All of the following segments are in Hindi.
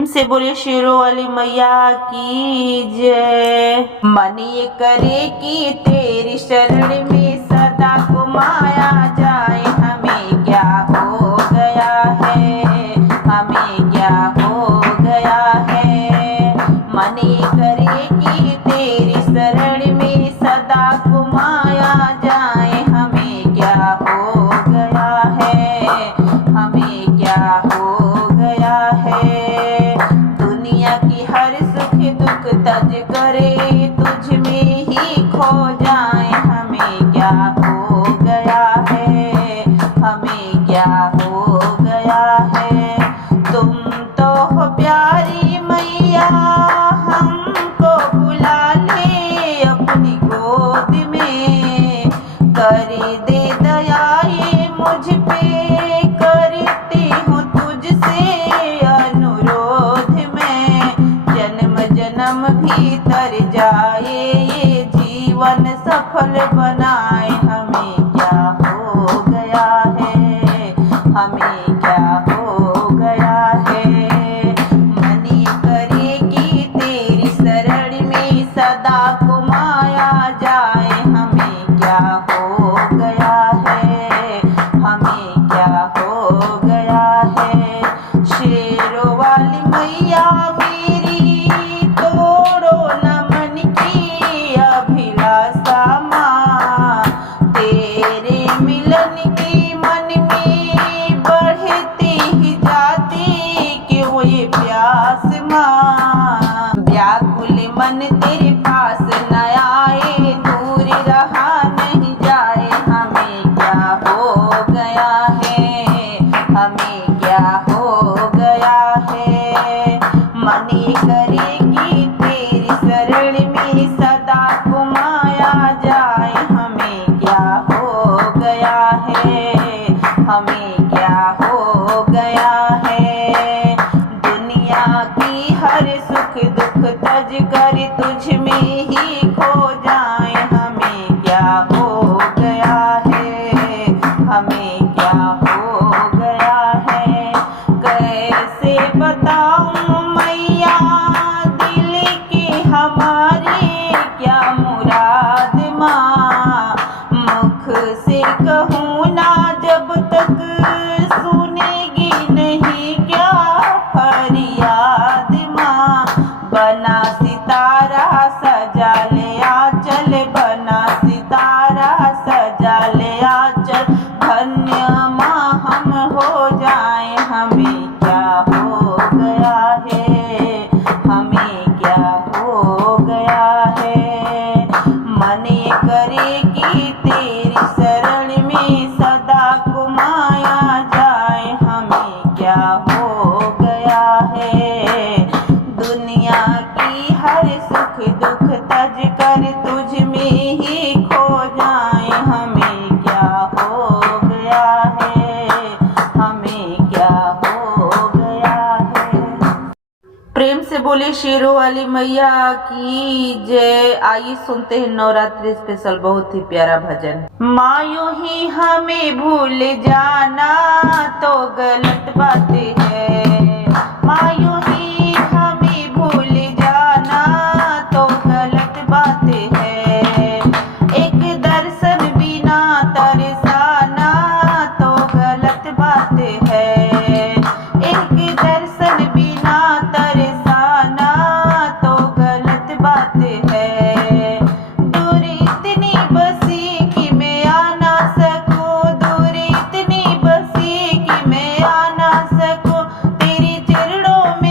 से बोले शेरों वाली मैया की जय। मन ये करे कि तेरी शरण में सदा घुमाया जाए, हमें क्या हो गया है, हमें क्या हो गया है। मन ये करे कि तेरी शरण में सदा घुमाया जाए, हमें क्या हो गया है, हमें क्या हो गया है। दुनिया की हर सुख दुख तज करे तुझ में ही खो जाए, हमें क्या हो गया है, हमें क्या हो गया है। तुम तो हो प्यारी मैया, हमको बुला ले अपनी गोद में, कर दे दया ये मुझ पे, करती हूँ तुझसे अनुरोध में। जन्म जन्म भीतर जाए ये जीवन सफल बनाए, हमें क्या हो गया है, हमें क्या हो गया है। मनी करे कि तेरी शरण में सदा घुमाया जाए, हमें क्या हो गया है, हमें क्या हो गया है। शेरों वाली मैया मेरी तोड़ो न मन की अभिलाषा माँ, तेरे मिलन की मन में बढ़ती ही जाती क्यों ये प्यास माँ। व्याकुल मन तेरे पास न आए, दूर रहा नहीं जाए, हमें क्या हो गया है, हमें क्या हो गया है। मन ये करे कि तेरी शरण में सदा घुमाया जाए, हमें क्या हो गया है, हमें क्या हो गया है। दुनिया की हर सुख दुख तज कर तुझ में ही खो जाए, हमें क्या हो गया है, हमें क्या हो गया है। कैसे बताऊं मैया दिल की हमारी क्या मुराद माँ, मुख से कहूँ ना जब तक सुनेगी नहीं क्या फरियाद माँ। बना सितारा सजा ले आंचल, बना सितारा सजा ले आंचल, धन्य माँ हम हो जाए, हमें क्या हो गया है, हमें क्या हो गया है। मन ये करे कि तेरी शरण में सदा घुमाया जाए, हमें क्या हो गया है। दुनिया की हर सुख दुख तज कर तुझ में ही खो जाए, हमें क्या हो गया है, हमें क्या हो गया है। प्रेम से बोले शेरों वाली मैया की जय। आइए सुनते हैं नवरात्रि स्पेशल बहुत ही प्यारा भजन। मायूं ही हमें भूल जाना तो गलत बात है, मायूं ही हमें भूल जाना तो गलत बात है। एक दर्शन बिना तरसाना तो गलत बात है, एक दर्शन बिना तरसाना तो गलत बात है। दूर इतनी बसी कि मैं आ ना सकूं, दूर इतनी बसी कि मैं आ ना सकूं, तेरी चरणों में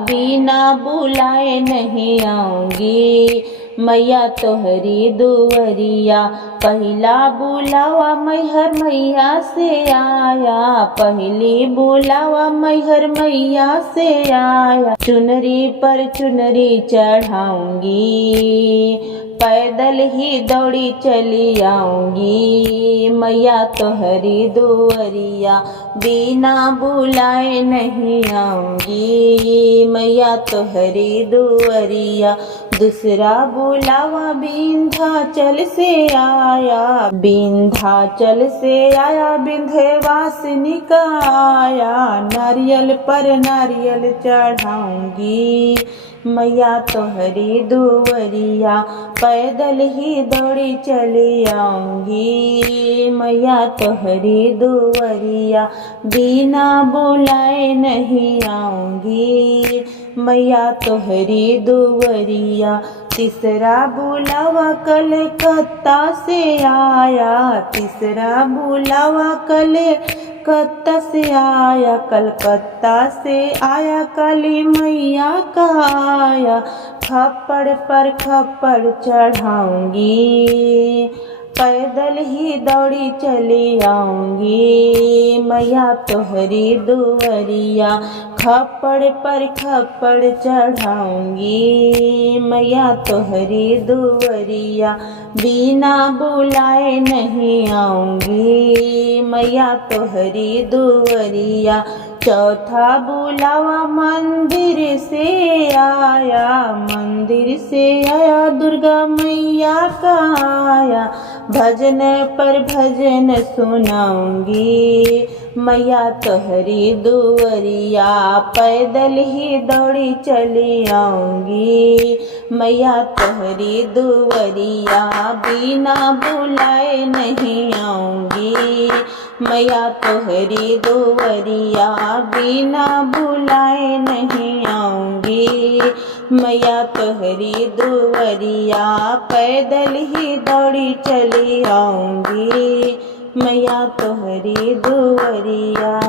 बिना बुलाए नहीं आऊंगी, मैया तोहरी दुवरिया। पहला बुलावा मैहर मैया से आया, पहली बुलावा मैहर मैया से आया। चुनरी पर चुनरी चढ़ाऊंगी, पैदल ही दौड़ी चली आऊंगी, मैया तोहरी दुवरिया। बिना बुलाए नहीं आऊंगी, मैया तोहरी दुवरिया। दूसरा बुलावा विंध्याचल से आया, विंध्याचल से आया, विंध्यवासिनी का आया। नारियल पर नारियल चढ़ाऊंगी, मैया तोहरी दुवरिया। पैदल ही दौड़ी चली आऊंगी, मैया तोहरी दुवरिया। बिना बुलाए नहीं आऊंगी, मैया तोहरी दुवरिया। तीसरा बुलावा कलकत्ता से आया, तीसरा बुलावा कलकत्ता से आया, कलकत्ता से आया, काली मैया का आया। खप्पड़ पर खप्पड़ चढ़ाऊंगी, पैदल ही दौड़ी चली आऊंगी, मैया तोहरी दुवरिया। खप्पड़ पर खप्पड़ चढ़ाऊंगी, मैया तोहरी दुवरिया। बिना बुलाए नहीं आऊंगी, मैया तोहरी दुवरिया। चौथा बुलावा मंदिर से आया, मंदिर से आया, दुर्गा मैया का आया। भजन पर भजन सुनाऊंगी, मैया तोहरी दुवरिया। पैदल ही दौड़ी चली आऊंगी, मैया तोहरी दुवरिया। बिना बुलाए नहीं आऊंगी, मैया तोहरी दुवरिया। बिना बुलाए नहीं आऊंगी, मैया तोहरी दुवरिया। पैदल ही दौड़ी चली आऊंगी, मैया तोहरी दुवरिया।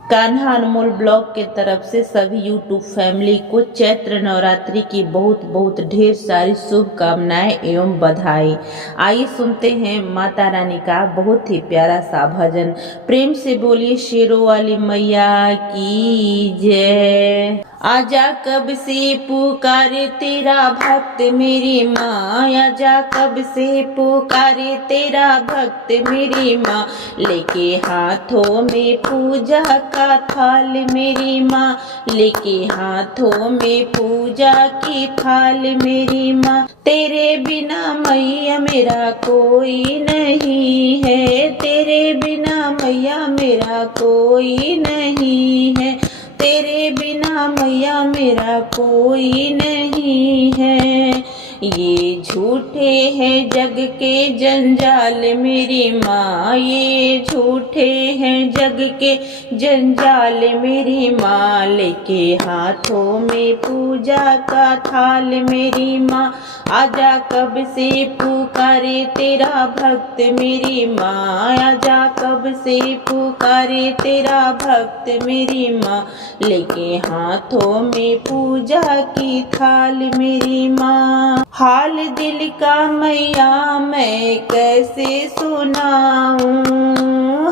कान्हा अनमोल ब्लॉग के तरफ से सभी यूट्यूब फैमिली को चैत्र नवरात्रि की बहुत बहुत ढेर सारी शुभकामनाएं एवं बधाई। आइए सुनते हैं माता रानी का बहुत ही प्यारा सा भजन। प्रेम से बोलिए शेरों वाली मैया की जय। आजा कब से पुकारे तेरा भक्त मेरी माँ, आजा कब से पुकारे तेरा भक्त मेरी माँ। लेके हाथों में पूजा का थाल मेरी माँ, लेके हाथों में पूजा की थाल मेरी माँ। तेरे बिना मैया मेरा कोई नहीं है, तेरे बिना मैया मेरा कोई नहीं है, तेरे बिना मैया मेरा कोई नहीं है। ये झूठे हैं जग के जंजाल मेरी माँ, ये झूठे हैं जग के जंजाल मेरी माँ। लेके हाथों में पूजा का थाल मेरी माँ, आजा कब से पुकारे तेरा भक्त मेरी माँ, आजा कब से पुकारे तेरा भक्त मेरी माँ। लेके हाथों में पूजा की थाल मेरी माँ। हाल दिल का मैया मैं कैसे सुनाऊं,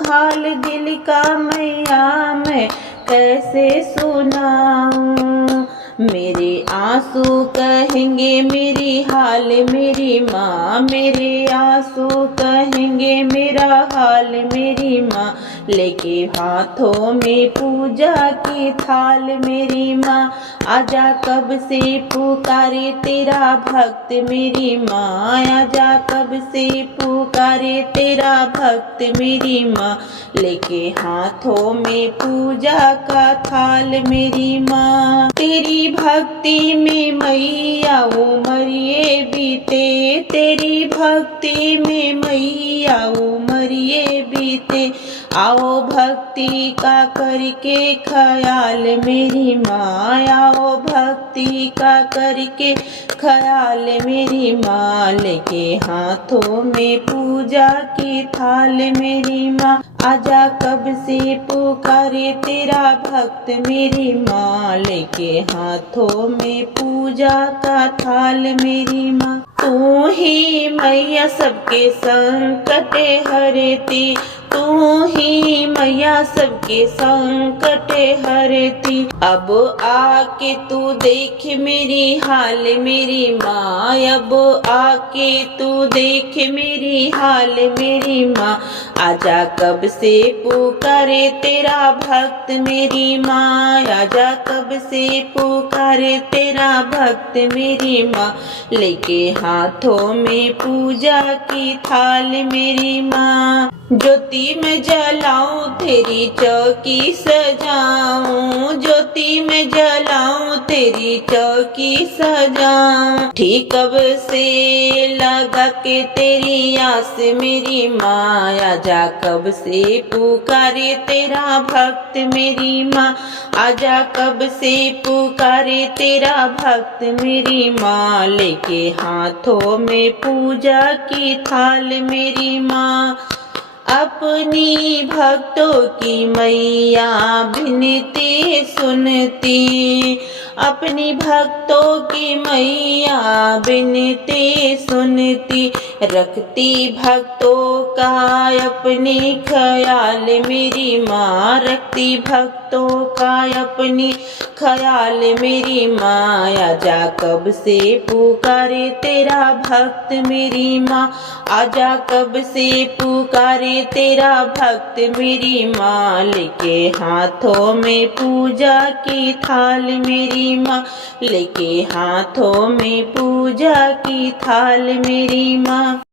हाल दिल का मैया मैं कैसे सुनाऊं। मेरे आंसू कहेंगे मेरी हाल मेरी माँ, मेरे आंसू कहेंगे मेरा हाल मेरी माँ। लेके हाथों में पूजा की थाल मेरी माँ, आजा कब से पुकारे तेरा भक्त मेरी माँ, आजा कब से पुकारे तेरा भक्त मेरी माँ। लेके हाथों में पूजा का थाल मेरी माँ। तेरी भक्ति में मैया उमरिए बीते, तेरी भक्ति में मैया उमरिए बीते। आओ भक्ति का करके ख्याल मेरी माँ, आओ भक्ति का करके ख्याल मेरी माँ, लेके हाथों में पूजा की थाल मेरी माँ। आजा कब से पुकारे तेरा भक्त मेरी माँ, लेके हाथों में पूजा का थाल मेरी माँ। तू ही मैया सबके संकट हरती, तू ही मैया सबके संकट हरती। अब आके तू देख मेरी हाल मेरी माँ, अब आके तू देख मेरी हाल मेरी माँ। आजा कब से पुकारे तेरा भक्त मेरी माँ, आजा कब से पुकारे तेरा भक्त मेरी माँ, लेके हाथों में पूजा की थाल मेरी माँ। ज्योति में जलाऊं तेरी चौकी सजाऊं, ज्योति में जलाऊं तेरी चौकी सजाऊं। ठीक कब से लगा के तेरी आस मेरी माँ, आजा कब से पुकारे तेरा भक्त मेरी माँ, आजा कब से पुकारे तेरा भक्त मेरी माँ, लेके हाथों में पूजा की थाल मेरी माँ। अपनी भक्तों की मैया विनती सुनती, अपनी भक्तों की मैया विनती सुनती। रखती भक्तों का अपने ख्याल मेरी माँ, रखती भक्तों का अपनी ख्याल मेरी माँ। आजा कब से पुकारे तेरा भक्त मेरी माँ, आजा कब से पुकारे तेरा भक्त मेरी माँ, लेके हाथों में पूजा की थाल मेरी माँ, लेके हाथों में पूजा की थाल मेरी माँ।